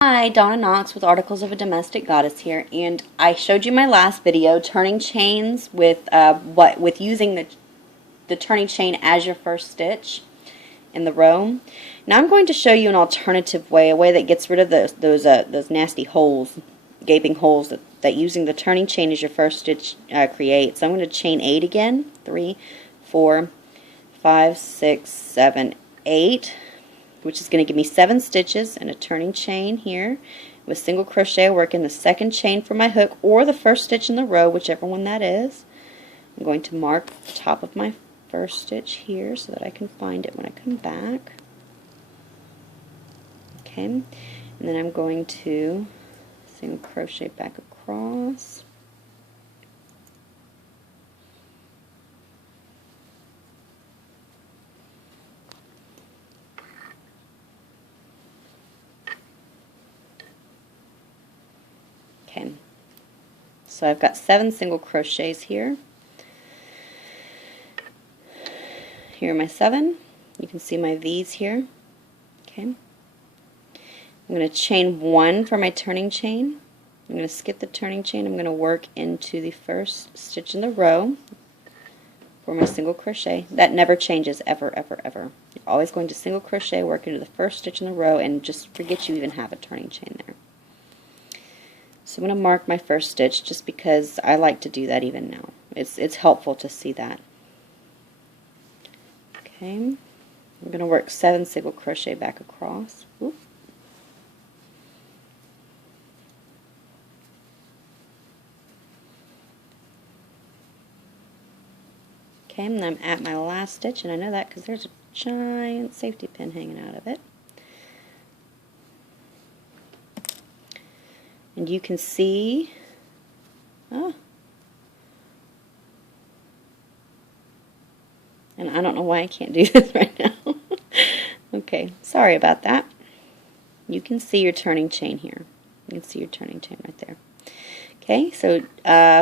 Hi, Donna Knox with Articles of a Domestic Goddess here, and I showed you my last video, turning chains with using the turning chain as your first stitch in the row. Now I'm going to show you an alternative way, a way that gets rid of those nasty holes, gaping holes that using the turning chain as your first stitch creates. So I'm going to chain 8 again, 3, 4, 5, 6, 7, 8. Which is going to give me 7 stitches and a turning chain here with single crochet. Work in the second chain for my hook or the first stitch in the row, whichever one that is. I'm going to mark the top of my first stitch here so that I can find it when I come back. Okay, and then I'm going to single crochet back across. Okay, so I've got 7 single crochets here. Here are my 7. You can see my V's here. Okay, I'm going to chain 1 for my turning chain. I'm going to skip the turning chain. I'm going to work into the first stitch in the row for my single crochet. That never changes, ever, ever, ever. You're always going to single crochet, work into the first stitch in the row, and just forget you even have a turning chain there. So I'm going to mark my first stitch just because I like to do that even now. It's helpful to see that. Okay, I'm going to work 7 single crochet back across. Oop. Okay, and I'm at my last stitch, and I know that because there's a giant safety pin hanging out of it. And you can see, and I don't know why I can't do this right now. Okay, sorry about that. You can see your turning chain here. You can see your turning chain right there. Okay, so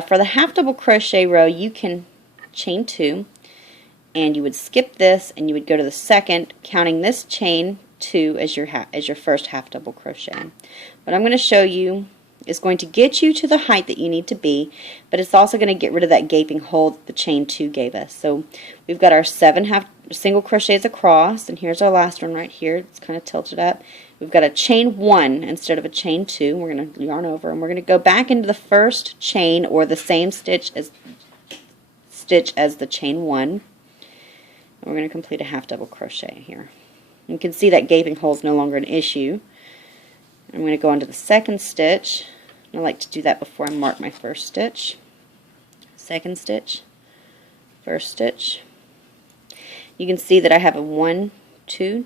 for the half double crochet row, you can chain 2, and you would skip this, and you would go to the second, counting this chain 2 as your first half double crochet. What I'm going to show you is going to get you to the height that you need to be, but it's also going to get rid of that gaping hole that the chain 2 gave us. So we've got our 7 single crochets across, and here's our last one right here. It's kind of tilted up. We've got a chain 1 instead of a chain 2. We're going to yarn over, and we're going to go back into the first chain or the same stitch as the chain 1. And we're going to complete a half double crochet here. You can see that gaping hole is no longer an issue. I'm going to go into the second stitch. I like to do that before I mark my first stitch. Second stitch, first stitch. You can see that I have a 1, 2.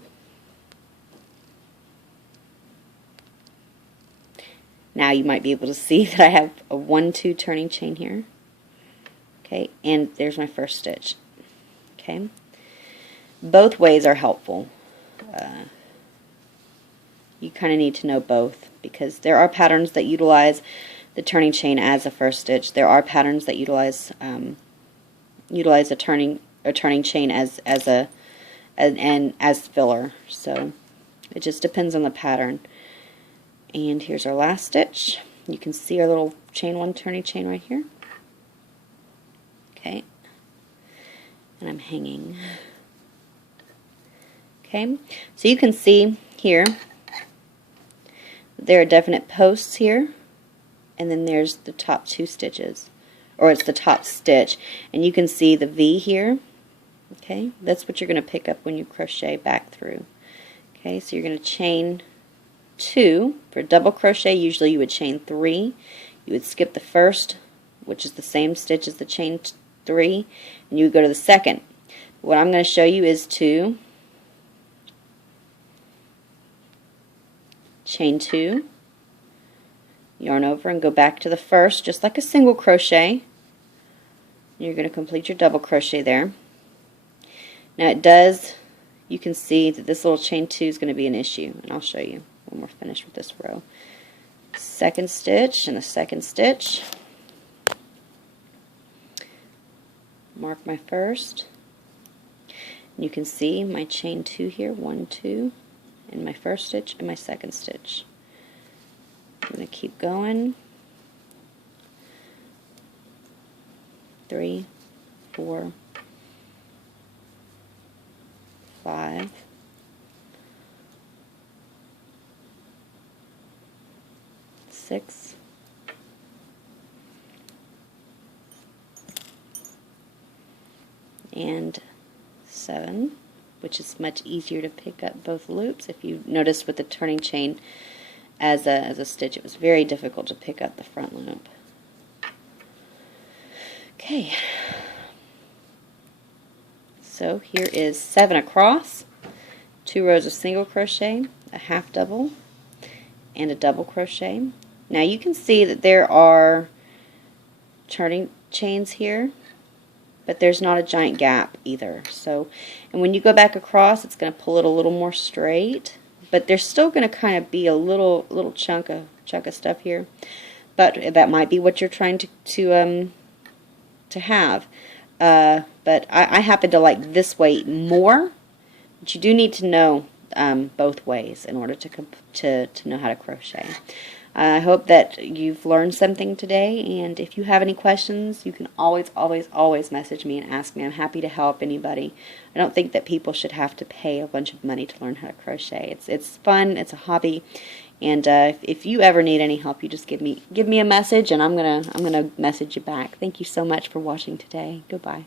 Now you might be able to see that I have a 1, 2 turning chain here. Okay, and there's my first stitch. Okay, both ways are helpful. You kind of need to know both because there are patterns that utilize the turning chain as a first stitch. There are patterns that utilize a turning chain as filler. So it just depends on the pattern. And here's our last stitch. You can see our little chain 1 turning chain right here. Okay, and I'm hanging. Okay, so you can see here there are definite posts here, and then there's the top 2 stitches, or it's the top stitch, and you can see the V here. Okay, that's what you're going to pick up when you crochet back through. Okay, so you're going to chain 2 for double crochet. Usually you would chain 3. You would skip the first, which is the same stitch as the chain 3, and you would go to the second. What I'm going to show you is to chain 2, yarn over and go back to the first just like a single crochet. You're going to complete your double crochet there. Now you can see that this little chain 2 is going to be an issue, and I'll show you when we're finished with this row. Second stitch and the second stitch. Mark my first. And you can see my chain 2 here, 1, 2, in my first stitch and my second stitch. I'm going to keep going. 3, 4, 5, 6, and 7, which is much easier to pick up both loops. If you notice with the turning chain as a stitch, it was very difficult to pick up the front loop. Okay, so here is 7 across, 2 rows of single crochet, a half double, and a double crochet. Now you can see that there are turning chains here, but there's not a giant gap either. So, and when you go back across, it's going to pull it a little more straight, but there's still going to kind of be a little chunk of stuff here. But that might be what you're trying to have. But I happen to like this way more. But you do need to know both ways in order to know how to crochet. I hope that you've learned something today, and if you have any questions, you can always message me and ask me. I'm happy to help anybody. I don't think that people should have to pay a bunch of money to learn how to crochet. It's fun, it's a hobby, and if you ever need any help, you just give me a message, and I'm gonna message you back. Thank you so much for watching today. Goodbye.